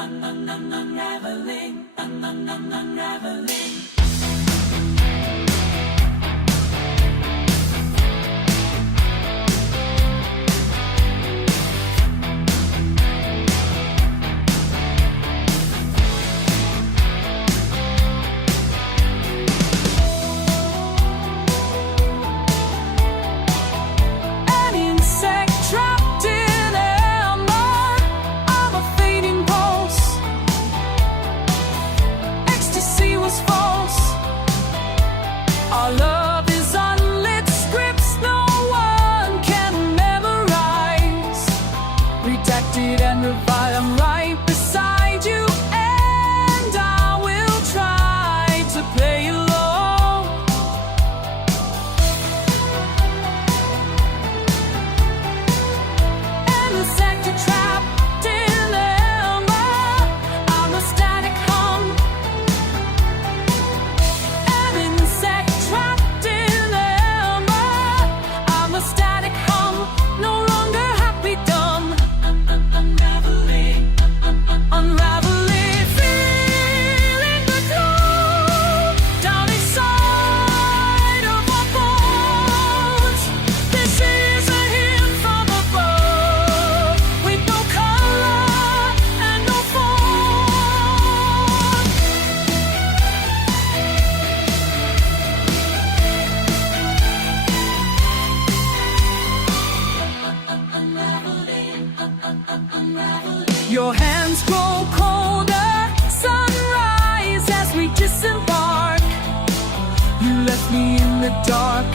Unravelling, unravelling. Our love is unlit scripts no one can memorize. Redacted and reviled, I'm right beside you, and I will try to play along. And the sector trapped in amber, I'm a static hum. An insect trapped in amber, I'm a static hum, no longer happy dumb. Unraveling, unraveling, feeling the glow down inside of our bones. This is a hint from above, with no color and no form. Your hands grow colder, sunrise as we disembark. You left me in the dark,